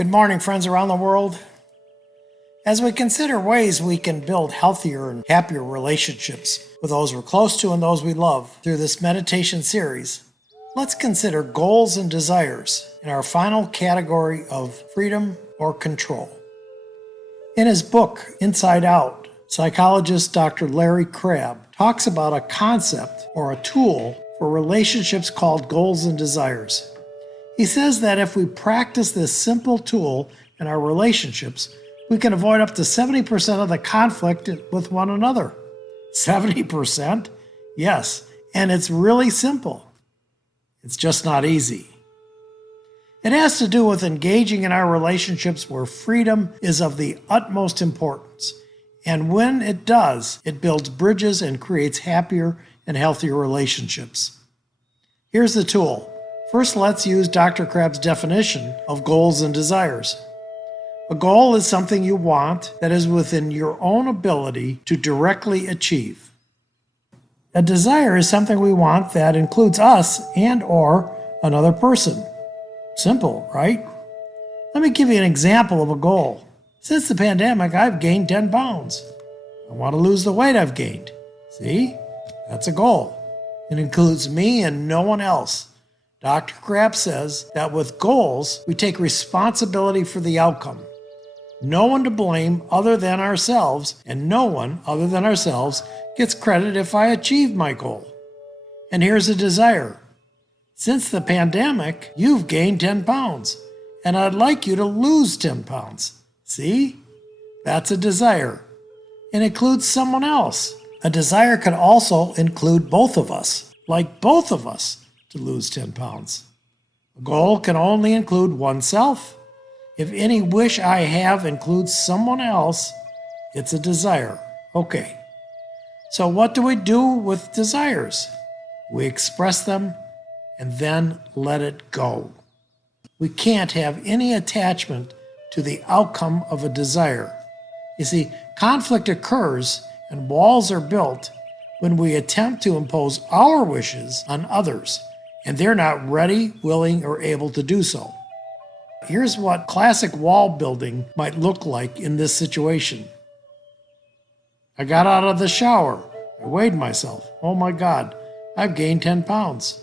Good morning, friends around the world. As we consider ways we can build healthier and happier relationships with those we're close to and those we love through this meditation series, let's consider goals and desires in our final category of freedom or control. In his book, Inside Out, psychologist Dr. Larry Crabb talks about a concept or a tool for relationships called goals and desires. He says that if we practice this simple tool in our relationships, we can avoid up to 70% of the conflict with one another. 70%? Yes, and it's really simple. It's just not easy. It has to do with engaging in our relationships where freedom is of the utmost importance. And when it does, it builds bridges and creates happier and healthier relationships. Here's the tool. First, let's use Dr. Crabb's definition of goals and desires. A goal is something you want that is within your own ability to directly achieve. A desire is something we want that includes us and or another person. Simple, right? Let me give you an example of a goal. Since the pandemic, I've gained 10 pounds. I want to lose the weight I've gained. See? That's a goal. It includes me and no one else. Dr. Crabb says that with goals, we take responsibility for the outcome. No one to blame other than ourselves, and no one other than ourselves gets credit if I achieve my goal. And here's a desire. Since the pandemic, you've gained 10 pounds, and I'd like you to lose 10 pounds. See? That's a desire. It includes someone else. A desire could also include both of us, like both of us, to lose 10 pounds. A goal can only include oneself. If any wish I have includes someone else, it's a desire. Okay. So what do we do with desires? We express them and then let it go. We can't have any attachment to the outcome of a desire. You see, conflict occurs and walls are built when we attempt to impose our wishes on others, and they're not ready, willing, or able to do so. Here's what classic wall building might look like in this situation. I got out of the shower. I weighed myself. Oh my God, I've gained 10 pounds.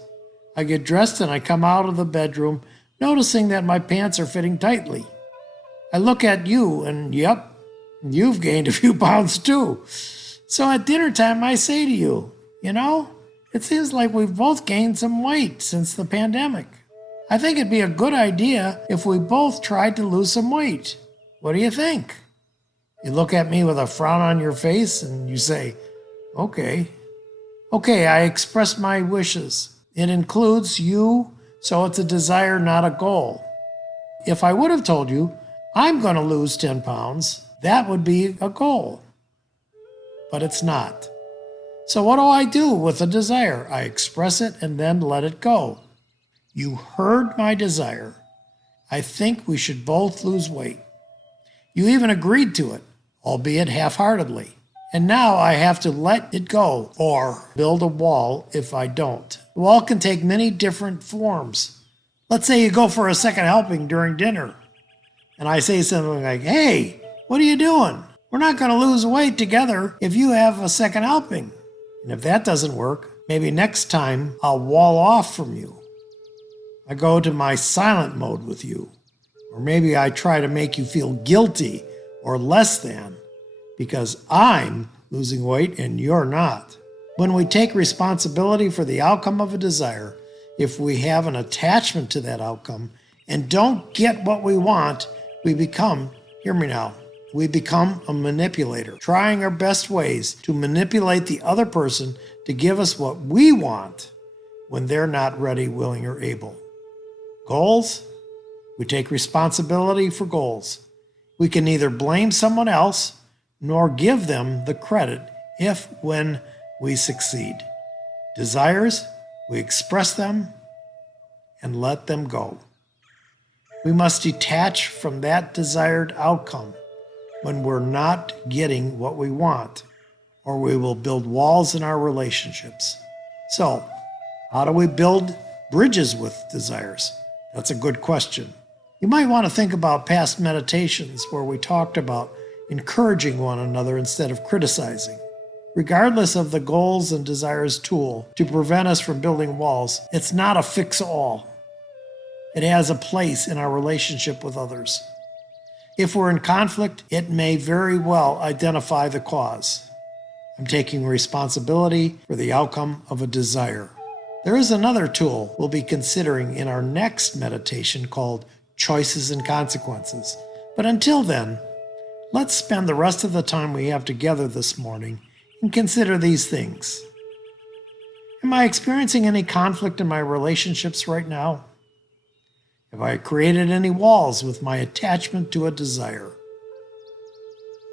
I get dressed and I come out of the bedroom, noticing that my pants are fitting tightly. I look at you and yep, you've gained a few pounds too. So at dinner time, I say to you, it seems like we've both gained some weight since the pandemic. I think it'd be a good idea if we both tried to lose some weight. What do you think? You look at me with a frown on your face and you say, okay. Okay, I express my wishes. It includes you, so it's a desire, not a goal. If I would have told you, I'm going to lose 10 pounds, that would be a goal. But it's not. So what do I do with a desire? I express it and then let it go. You heard my desire. I think we should both lose weight. You even agreed to it, albeit half-heartedly. And now I have to let it go or build a wall if I don't. The wall can take many different forms. Let's say you go for a second helping during dinner. And I say something like, hey, what are you doing? We're not going to lose weight together if you have a second helping. And if that doesn't work, maybe next time I'll wall off from you. I go to my silent mode with you. Or maybe I try to make you feel guilty or less than because I'm losing weight and you're not. When we take responsibility for the outcome of a desire, if we have an attachment to that outcome and don't get what we want, we become, hear me now, we become a manipulator, trying our best ways to manipulate the other person to give us what we want when they're not ready, willing, or able. Goals? We take responsibility for goals. We can neither blame someone else nor give them the credit when we succeed. Desires? We express them and let them go. We must detach from that desired outcome when we're not getting what we want, or we will build walls in our relationships. So, how do we build bridges with desires? That's a good question. You might want to think about past meditations where we talked about encouraging one another instead of criticizing. Regardless of the goals and desires tool to prevent us from building walls, it's not a fix-all. It has a place in our relationship with others. If we're in conflict, it may very well identify the cause. I'm taking responsibility for the outcome of a desire. There is another tool we'll be considering in our next meditation called Choices and Consequences. But until then, let's spend the rest of the time we have together this morning and consider these things. Am I experiencing any conflict in my relationships right now? Have I created any walls with my attachment to a desire?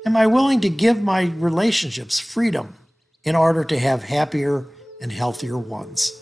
Am I willing to give my relationships freedom in order to have happier and healthier ones?